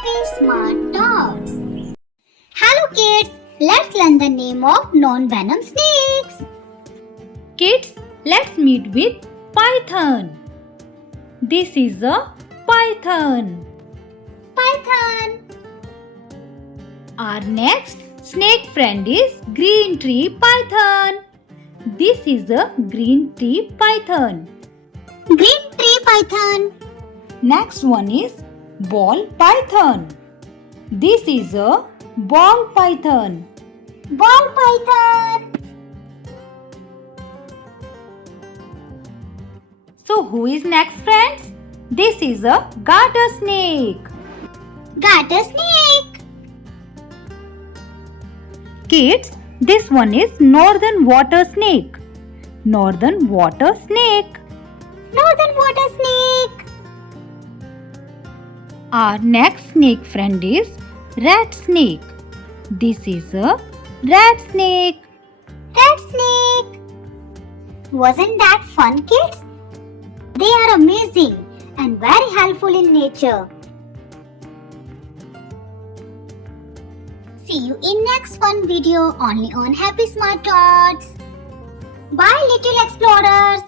Happy Smart Tots. Hello kids, let's learn the name of non-venom snakes. Kids, let's meet with python. This is a python. Python. Our next snake friend is green tree python. This is a green tree python. Green tree python. Next one is ball python. This is a ball python. Ball python. So who is next, friends? This is a garter snake. Garter snake. Kids, this one is northern water snake. Northern water snake. Northern water snake. Our next snake friend is rat snake. This is a rat snake. Rat snake. Wasn't that fun, kids? They are amazing and very helpful in nature. See you in next fun video only on Happy Smart Tots. Bye little explorers.